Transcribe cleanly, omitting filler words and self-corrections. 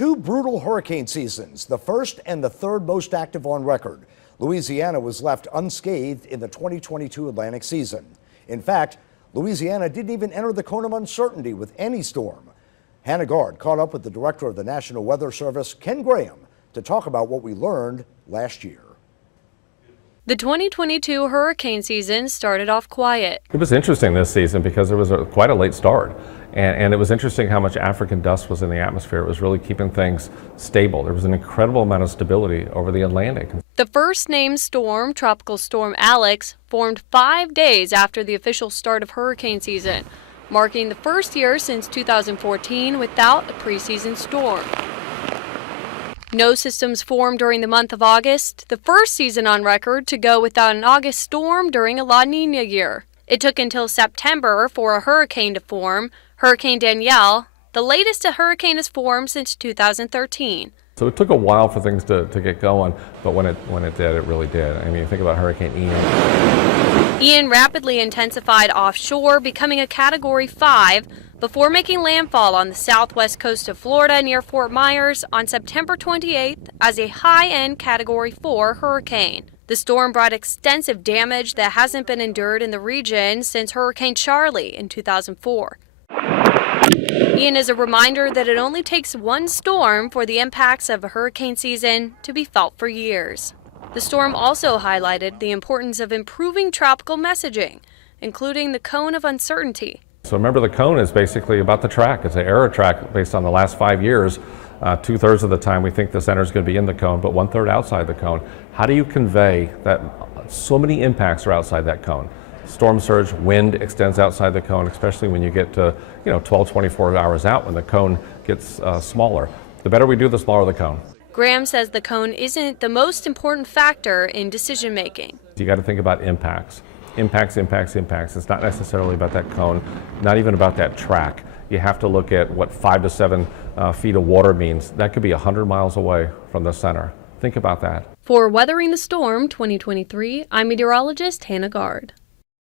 Two brutal hurricane seasons, the first and the third most active on record. Louisiana was left unscathed in the 2022 Atlantic season. In fact, Louisiana didn't even enter the cone of uncertainty with any storm. Hannah Gard caught up with the director of the National Weather Service, Ken Graham, to talk about what we learned last year. The 2022 hurricane season started off quiet. It was interesting this season because it was quite a late start. And it was interesting how much African dust was in the atmosphere. It was really keeping things stable. There was an incredible amount of stability over the Atlantic. The first named storm, Tropical Storm Alex, formed 5 days after the official start of hurricane season, marking the first year since 2014 without a preseason storm. No systems formed during the month of August, the first season on record to go without an August storm during a La Nina year. It took until September for a hurricane to form, Hurricane Danielle, the latest a hurricane has formed since 2013. So it took a while for things to get going, but when it did, it really did. I mean, think about Hurricane Ian. Ian rapidly intensified offshore, becoming a Category 5, before making landfall on the southwest coast of Florida near Fort Myers on September 28th as a high-end Category 4 hurricane. The storm brought extensive damage that hasn't been endured in the region since Hurricane Charlie in 2004. Ian is a reminder that it only takes one storm for the impacts of a hurricane season to be felt for years. The storm also highlighted the importance of improving tropical messaging, including the cone of uncertainty. So remember, the cone is basically about the track. It's an error track based on the last 5 years. 2/3 of the time we think the center is going to be in the cone, but 1/3 outside the cone. How do you convey that so many impacts are outside that cone? Storm surge, wind extends outside the cone, especially when you get to 12, 24 hours out when the cone gets smaller. The better we do, the smaller the cone. Graham says the cone isn't the most important factor in decision making. You got to think about impacts. Impacts. It's not necessarily about that cone, not even about that track. You have to look at what 5 to 7 feet of water means. That could be 100 miles away from the center. Think about that. For Weathering the Storm 2023, I'm meteorologist Hannah Gard.